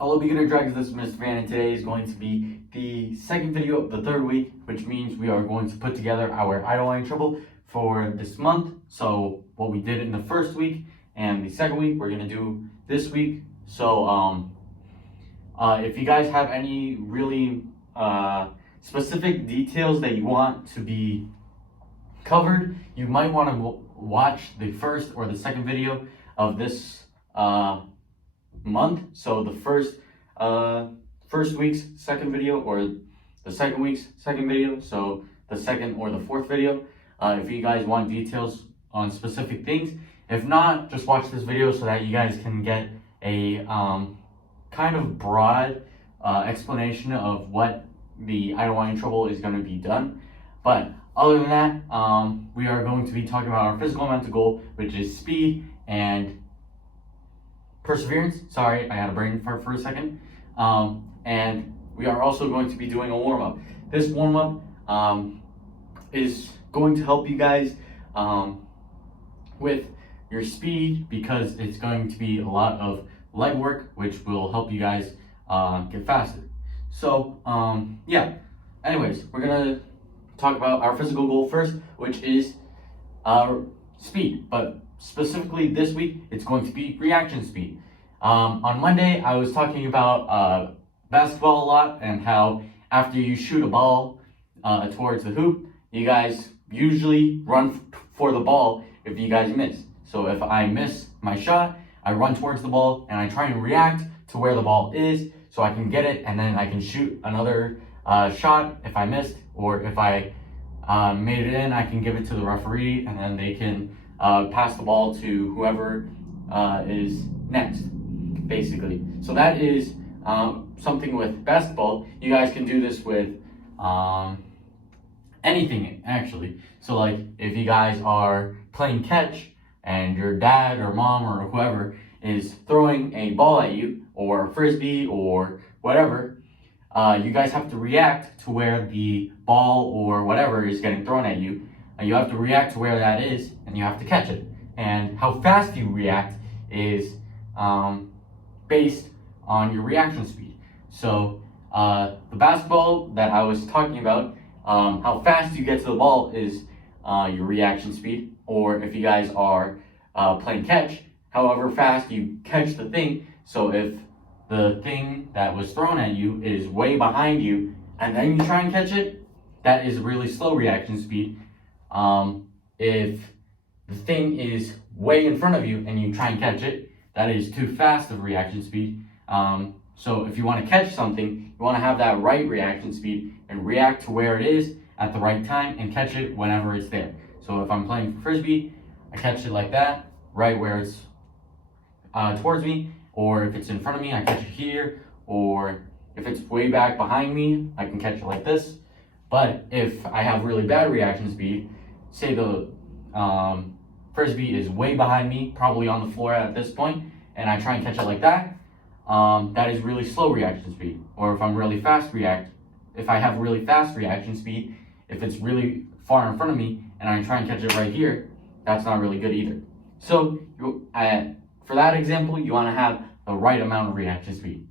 Hello beginner dragons, this is Mr. Van, and today is going to be the second video of the third week, which means we are going to put together our idle line trouble for this month. So what we did in the first week and the second week, we're going to do this week. So if you guys have any really specific details that you want to be covered, you might want to watch the first or the second video of this month. So the first week's second video, or the second week's second video, so the second or the fourth video, if you guys want details on specific things. If not, just watch this video so that you guys can get a kind of broad explanation of what the idle line trouble is going to be done. But other than that, we are going to be talking about our physical and mental goal, which is speed and perseverance. Sorry, I had a brain fart for a second. And we are also going to be doing a warm-up. This warm-up is going to help you guys with your speed, because it's going to be a lot of leg work, which will help you guys get faster. So yeah, anyways, we're gonna talk about our physical goal first, which is our speed. But specifically this week, it's going to be reaction speed. On Monday, I was talking about basketball a lot, and how after you shoot a ball towards the hoop, you guys usually run for the ball if you guys miss. So if I miss my shot, I run towards the ball and I try and react to where the ball is so I can get it, and then I can shoot another shot if I missed, or if I made it in, I can give it to the referee, and then they can pass the ball to whoever is next, basically. So that is something with basketball. You guys can do this with anything, actually. So like if you guys are playing catch and your dad or mom or whoever is throwing a ball at you, or a frisbee or whatever, you guys have to react to where the ball or whatever is getting thrown at you. And you have to react to where that is, and you have to catch it. And how fast you react is based on your reaction speed. So the basketball that I was talking about, how fast you get to the ball is your reaction speed. Or if you guys are playing catch, however fast you catch the thing. So if the thing that was thrown at you is way behind you and then you try and catch it, that is really slow reaction speed. If the thing is way in front of you and you try and catch it, that is too fast of reaction speed. So if you want to catch something, you want to have that right reaction speed and react to where it is at the right time and catch it whenever it's there. So if I'm playing for frisbee, I catch it like that, right where it's towards me. Or if it's in front of me, I catch it here. Or if it's way back behind me, I can catch it like this. But if I have really bad reaction speed, say the frisbee is way behind me, probably on the floor at this point, and I try and catch it like that, that is really slow reaction speed. Or if I'm really fast if I have really fast reaction speed, if it's really far in front of me and I try and catch it right here, that's not really good either. So for that example, you want to have the right amount of reaction speed.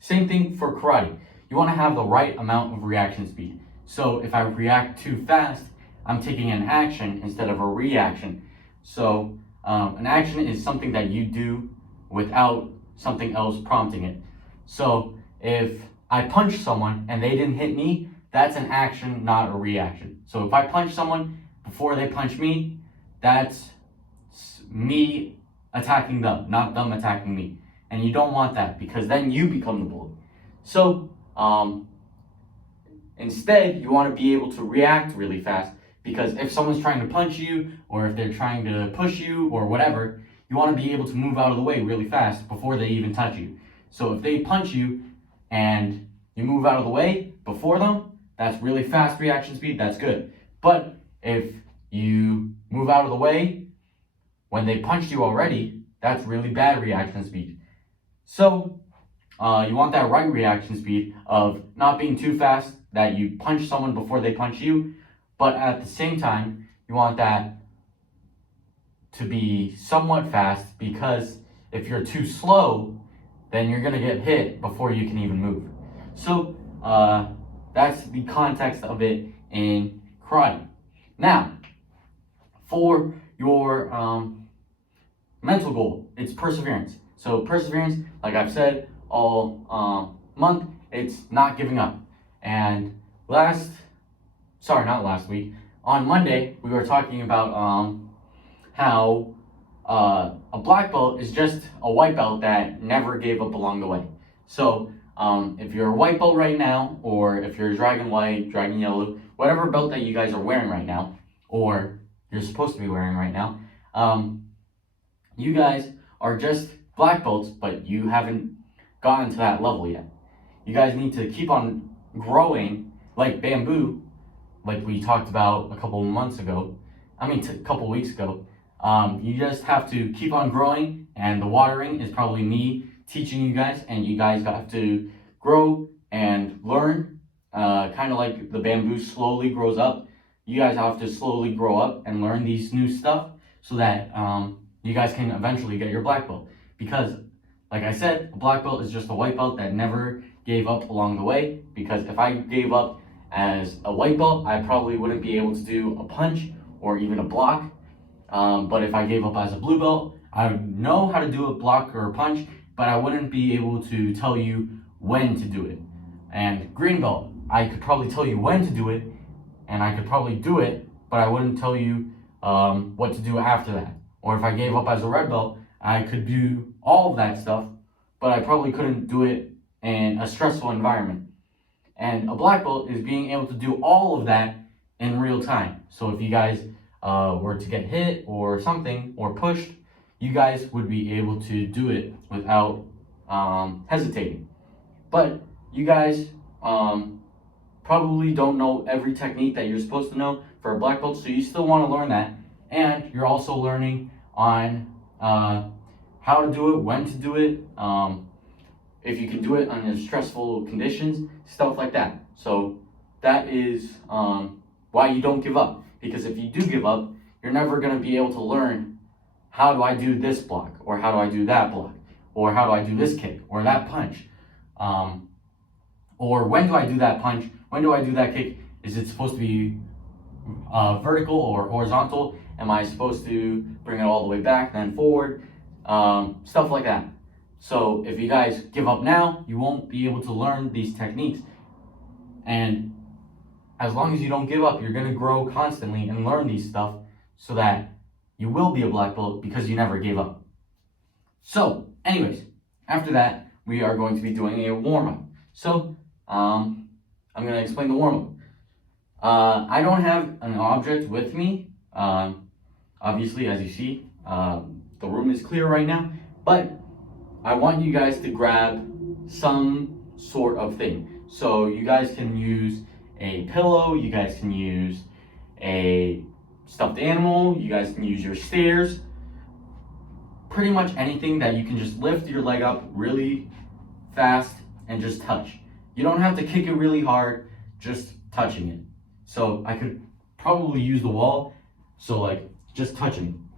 Same thing for karate. You want to have the right amount of reaction speed. So if I react too fast, I'm taking an action instead of a reaction. So an action is something that you do without something else prompting it. So if I punch someone and they didn't hit me, that's an action, not a reaction. So if I punch someone before they punch me, that's me attacking them, not them attacking me. And you don't want that, because then you become the bully. So instead, you want to be able to react really fast, because if someone's trying to punch you, or if they're trying to push you or whatever, you want to be able to move out of the way really fast before they even touch you. So if they punch you and you move out of the way before them, that's really fast reaction speed, that's good. But if you move out of the way when they punched you already, that's really bad reaction speed. So you want that right reaction speed of not being too fast, that you punch someone before they punch you, but at the same time, you want that to be somewhat fast, because if you're too slow, then you're gonna get hit before you can even move. So that's the context of it in karate. Now, for your mental goal, it's perseverance. So perseverance, like I've said all month, it's not giving up. And not last week, on Monday, we were talking about how a black belt is just a white belt that never gave up along the way. So if you're a white belt right now, or if you're a dragon white, dragon yellow, whatever belt that you guys are wearing right now, or you're supposed to be wearing right now, you guys are just black belts, but you haven't gotten to that level yet. You guys need to keep on growing like bamboo, like we talked about a couple weeks ago. You just have to keep on growing, and the watering is probably me teaching you guys, and you guys have to grow and learn, kind of like the bamboo slowly grows up. You guys have to slowly grow up and learn these new stuff so that you guys can eventually get your black belt. Because, like I said, a black belt is just a white belt that never gave up along the way. Because if I gave up as a white belt, I probably wouldn't be able to do a punch or even a block. But if I gave up as a blue belt, I would know how to do a block or a punch, but I wouldn't be able to tell you when to do it. And green belt, I could probably tell you when to do it, and I could probably do it, but I wouldn't tell you what to do after that. Or if I gave up as a red belt, I could do all of that stuff, but I probably couldn't do it in a stressful environment. And a black belt is being able to do all of that in real time. So if you guys were to get hit or something, or pushed, you guys would be able to do it without hesitating. But you guys probably don't know every technique that you're supposed to know for a black belt, so you still want to learn that. And you're also learning on how to do it, when to do it, if you can do it under stressful conditions, stuff like that. So that is why you don't give up. Because if you do give up, you're never going to be able to learn, how do I do this block, or how do I do that block, or how do I do this kick, or that punch, or when do I do that punch, when do I do that kick, is it supposed to be vertical or horizontal, am I supposed to bring it all the way back, then forward, stuff like that. So if you guys give up now, you won't be able to learn these techniques. And as long as you don't give up, you're going to grow constantly and learn these stuff so that you will be a black belt because you never gave up. So anyways, after that, we are going to be doing a warm-up. So I'm going to explain the warm-up. I don't have an object with me. Obviously, as you see, the room is clear right now, but I want you guys to grab some sort of thing. So you guys can use a pillow, you guys can use a stuffed animal, you guys can use your stairs, pretty much anything that you can just lift your leg up really fast and just touch. You don't have to kick it really hard, just touching it. So I could probably use the wall, so like just touching.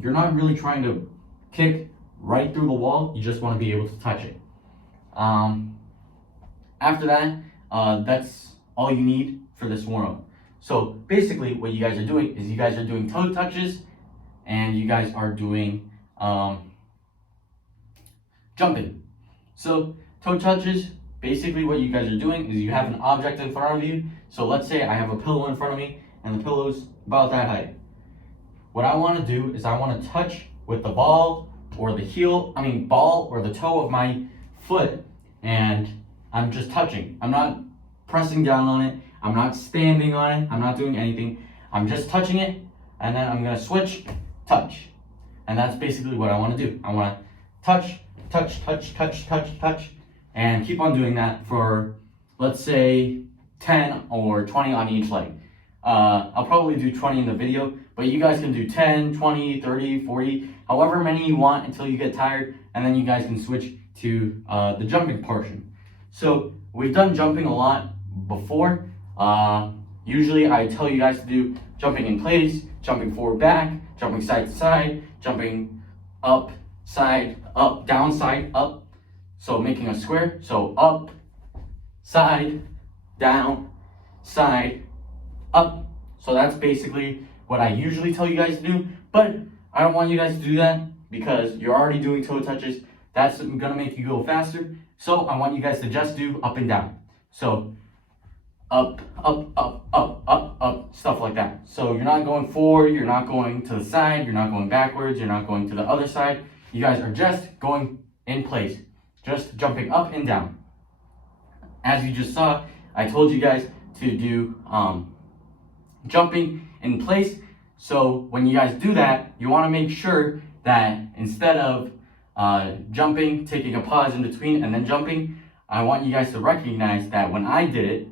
You're not really trying to kick right through the wall, you just want to be able to touch it. After that, that's all you need for this warm-up. So basically what you guys are doing is you guys are doing toe touches, and you guys are doing jumping. So toe touches, basically what you guys are doing is you have an object in front of you. So let's say I have a pillow in front of me, and the pillow's about that height. What I want to do is I want to touch with the ball or the toe of my foot, and I'm just touching. I'm not pressing down on it, I'm not standing on it, I'm not doing anything. I'm just touching it, and then I'm gonna switch, touch. And that's basically what I want to do. I want to touch, touch, touch, touch, touch, touch, and keep on doing that for, let's say, 10 or 20 on each leg. I'll probably do 20 in the video, but you guys can do 10, 20, 30, 40, however many you want until you get tired, and then you guys can switch to the jumping portion. So we've done jumping a lot before. Usually I tell you guys to do jumping in place, jumping forward back, jumping side to side, jumping up, side, up, down, side, up. So making a square, so up, side, down, side, up. So that's basically what I usually tell you guys to do, but I don't want you guys to do that because you're already doing toe touches. That's gonna make you go faster. So I want you guys to just do up and down. So up, up, up, up, up, up, stuff like that. So you're not going forward, you're not going to the side, you're not going backwards, you're not going to the other side. You guys are just going in place, just jumping up and down. As you just saw, I told you guys to do jumping in place. So when you guys do that, you want to make sure that instead of jumping, taking a pause in between and then jumping, I want you guys to recognize that when I did it,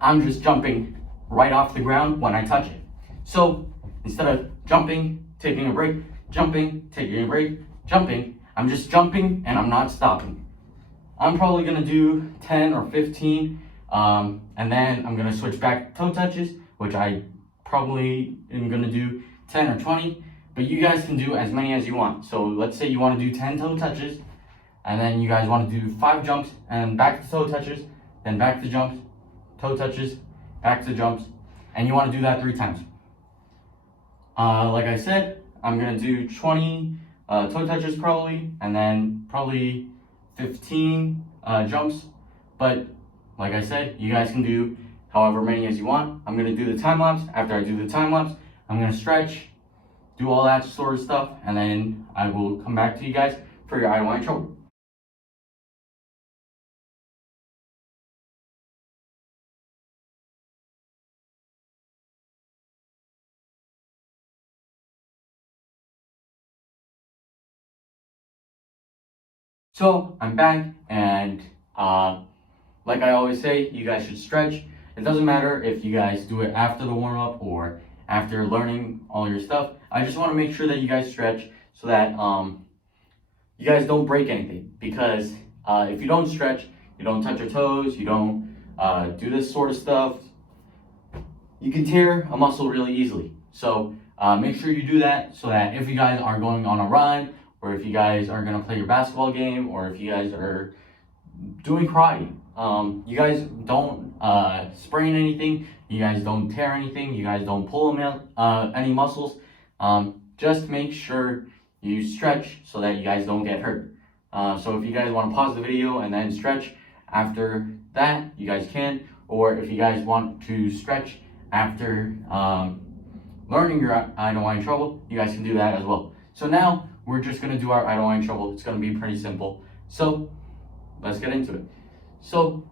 I'm just jumping right off the ground when I touch it. So instead of jumping, taking a break, jumping, taking a break, jumping, I'm just jumping and I'm not stopping. I'm probably gonna do 10 or 15, and then I'm gonna switch back to toe touches, which I probably am gonna do 10 or 20, but you guys can do as many as you want. So let's say you wanna do 10 toe touches, and then you guys wanna do 5 jumps, and back to toe touches, then back to jumps, toe touches, back to jumps, and you wanna do that 3 times. Like I said, I'm gonna do 20 toe touches probably, and then probably 15 jumps, but like I said, you guys can do however many as you want. I'm gonna do the time lapse. After I do the time lapse, I'm gonna stretch, do all that sort of stuff, and then I will come back to you guys for your I don't want trouble. So I'm back, and like I always say, you guys should stretch. It doesn't matter if you guys do it after the warm-up or after learning all your stuff. I just want to make sure that you guys stretch so that you guys don't break anything. Because if you don't stretch, you don't touch your toes, you don't do this sort of stuff, you can tear a muscle really easily. So make sure you do that so that if you guys are going on a run, or if you guys are gonna play your basketball game, or if you guys are doing karate, you guys don't sprain anything, you guys don't tear anything, you guys don't pull any muscles. Just make sure you stretch so that you guys don't get hurt. So if you guys want to pause the video and then stretch after that, you guys can. Or if you guys want to stretch after learning your I don't want any trouble, you guys can do that as well. So now we're just gonna do our I don't want any trouble. It's gonna be pretty simple. So let's get into it. So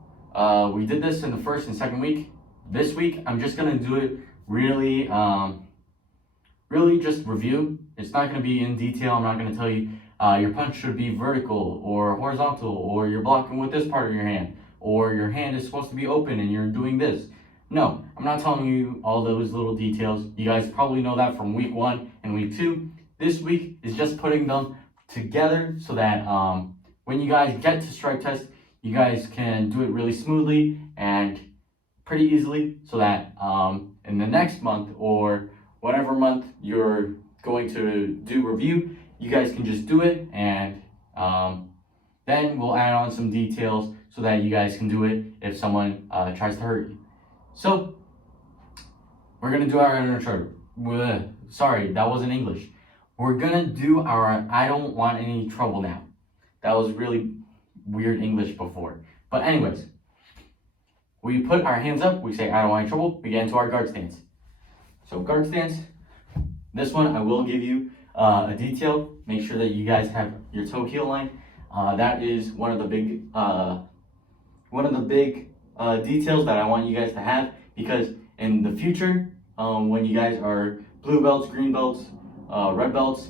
we did this in the first and second week. This week I'm just gonna do it really really just review. It's not gonna be in detail. I'm not gonna tell you your punch should be vertical or horizontal, or you're blocking with this part of your hand, or your hand is supposed to be open and you're doing this. No, I'm not telling you all those little details. You guys probably know that from week 1 and week 2. This week is just putting them together so that when you guys get to strike test, you guys can do it really smoothly and pretty easily, so that in the next month or whatever month you're going to do review, you guys can just do it, and then we'll add on some details so that you guys can do it if someone tries to hurt you. So we're gonna do our intro. Sorry, that wasn't English. We're gonna do our I don't want any trouble now. That was really weird English before. But anyways, we put our hands up, we say I don't want any trouble, we get into our guard stance. So guard stance, this one I will give you a detail. Make sure that you guys have your toe heel line. That is one of the big details that I want you guys to have, because in the future, when you guys are blue belts, green belts, red belts,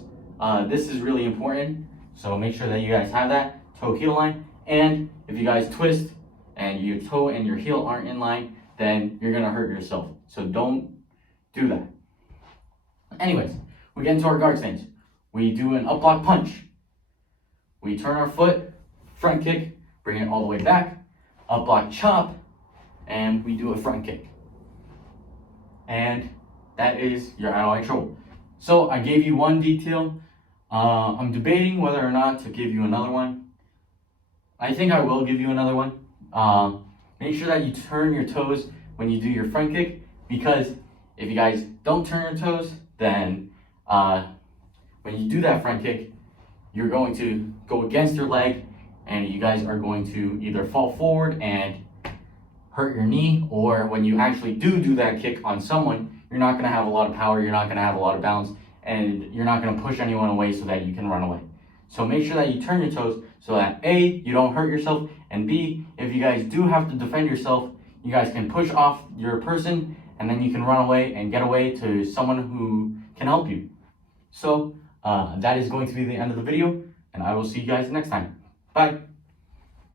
this is really important. So make sure that you guys have that toe heel line. And if you guys twist and your toe and your heel aren't in line, then you're gonna hurt yourself. So don't do that. Anyways, we get into our guard stance. We do an up block punch. We turn our foot, front kick, bring it all the way back, up block chop, and we do a front kick. And that is your I don't want any trouble. So I gave you one detail. I'm debating whether or not to give you another one. I think I will give you another one. Make sure that you turn your toes when you do your front kick, because if you guys don't turn your toes, then when you do that front kick, you're going to go against your leg, and you guys are going to either fall forward and hurt your knee, or when you actually do that kick on someone, you're not going to have a lot of power, you're not going to have a lot of balance, and you're not going to push anyone away so that you can run away. So make sure that you turn your toes so that A, you don't hurt yourself, and B, if you guys do have to defend yourself, you guys can push off your person, and then you can run away and get away to someone who can help you. So that is going to be the end of the video, and I will see you guys next time. Bye.